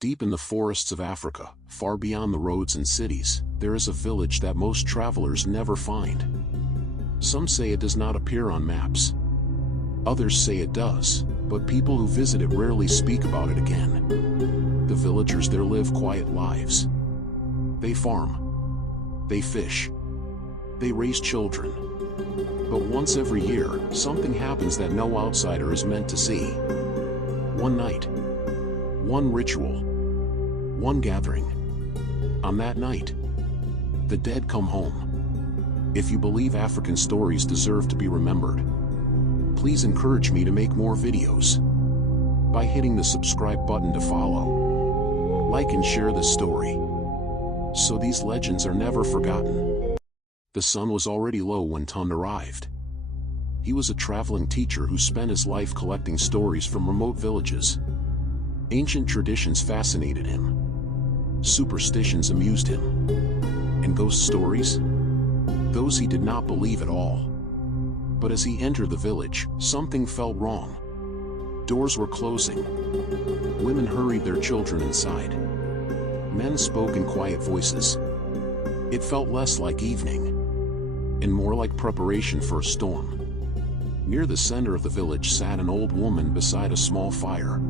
Deep in the forests of Africa, far beyond the roads and cities, there is a village that most travelers never find. Some say it does not appear on maps. Others say it does, but people who visit it rarely speak about it again. The villagers there live quiet lives. They farm. They fish. They raise children. But once every year, something happens that no outsider is meant to see. One night. One ritual. One gathering. On that night, the dead come home. If you believe African stories deserve to be remembered, please encourage me to make more videos by hitting the subscribe button to follow, like and share this story, so these legends are never forgotten. The sun was already low when Tunde arrived. He was a traveling teacher who spent his life collecting stories from remote villages. Ancient traditions fascinated him. Superstitions amused him. And ghost stories? Those he did not believe at all. But as he entered the village, something felt wrong. Doors were closing. Women hurried their children inside. Men spoke in quiet voices. It felt less like evening, and more like preparation for a storm. Near the center of the village sat an old woman beside a small fire.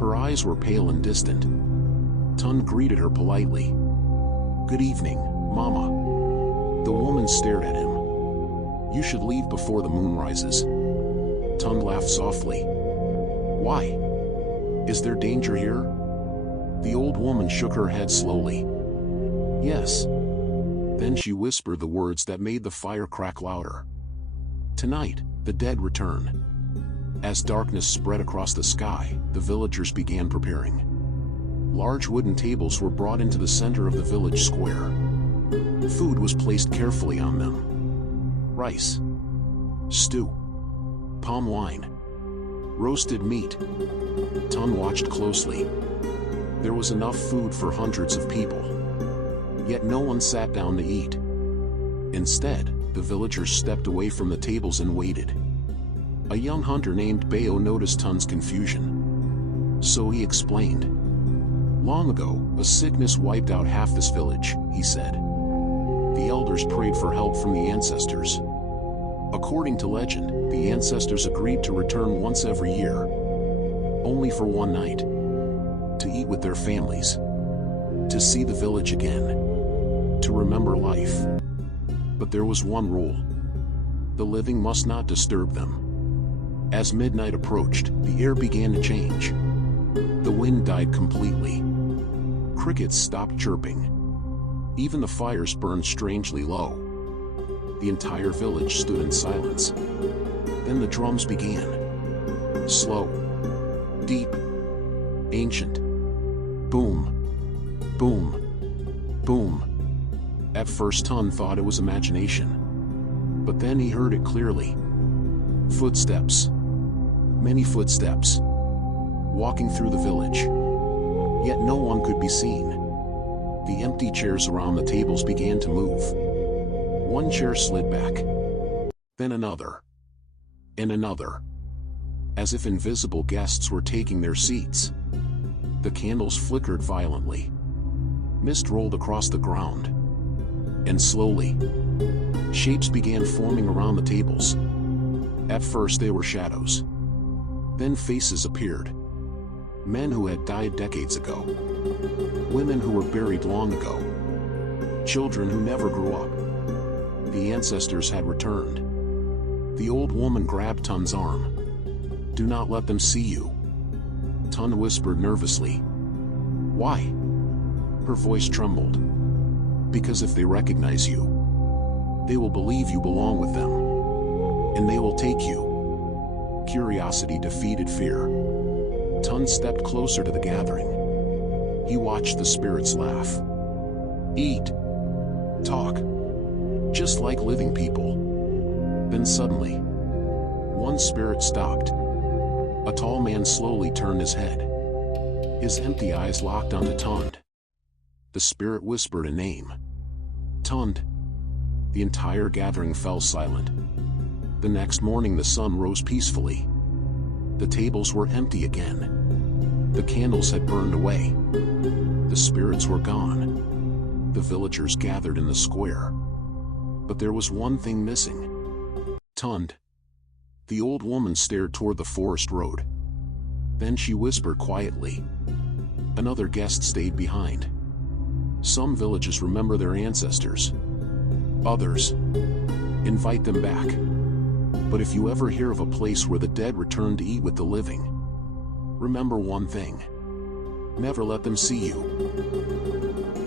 Her eyes were pale and distant. Tunde greeted her politely. "Good evening, Mama." The woman stared at him. "You should leave before the moon rises." Tunde laughed softly. "Why? Is there danger here?" The old woman shook her head slowly. "Yes." Then she whispered the words that made the fire crack louder. "Tonight, the dead return." As darkness spread across the sky, the villagers began preparing. Large wooden tables were brought into the center of the village square. Food was placed carefully on them. Rice, stew, palm wine, roasted meat. Tunde watched closely. There was enough food for hundreds of people. Yet no one sat down to eat. Instead, the villagers stepped away from the tables and waited. A young hunter named Bayo noticed Tunde's confusion. So he explained. "Long ago, a sickness wiped out half this village," he said. "The elders prayed for help from the ancestors. According to legend, the ancestors agreed to return once every year, only for one night, to eat with their families, to see the village again, to remember life. But there was one rule. The living must not disturb them." As midnight approached, the air began to change. The wind died completely. Crickets stopped chirping. Even the fires burned strangely low. The entire village stood in silence. Then the drums began. Slow, deep, ancient. Boom, boom, boom. At first Tunde thought it was imagination. But then he heard it clearly. Footsteps. Many footsteps. Walking through the village. Yet no one could be seen. The empty chairs around the tables began to move. One chair slid back. Then another. And another. As if invisible guests were taking their seats. The candles flickered violently. Mist rolled across the ground. And slowly, shapes began forming around the tables. At first they were shadows. Then faces appeared. Men who had died decades ago. Women who were buried long ago. Children who never grew up. The ancestors had returned. The old woman grabbed Tunde's arm. "Do not let them see you." Tunde whispered nervously. "Why?" Her voice trembled. "Because if they recognize you, they will believe you belong with them. And they will take you." Curiosity defeated fear. Tunde stepped closer to the gathering. He watched the spirits laugh, eat, talk, just like living people. Then suddenly, one spirit stopped. A tall man slowly turned his head. His empty eyes locked onto Tunde. The spirit whispered a name. "Tunde." The entire gathering fell silent. The next morning the sun rose peacefully. The tables were empty again. The candles had burned away. The spirits were gone. The villagers gathered in the square. But there was one thing missing. Tunde. The old woman stared toward the forest road. Then she whispered quietly. Another guest stayed behind. Some villages remember their ancestors. Others invite them back. But if you ever hear of a place where the dead return to eat with the living, remember one thing. Never let them see you.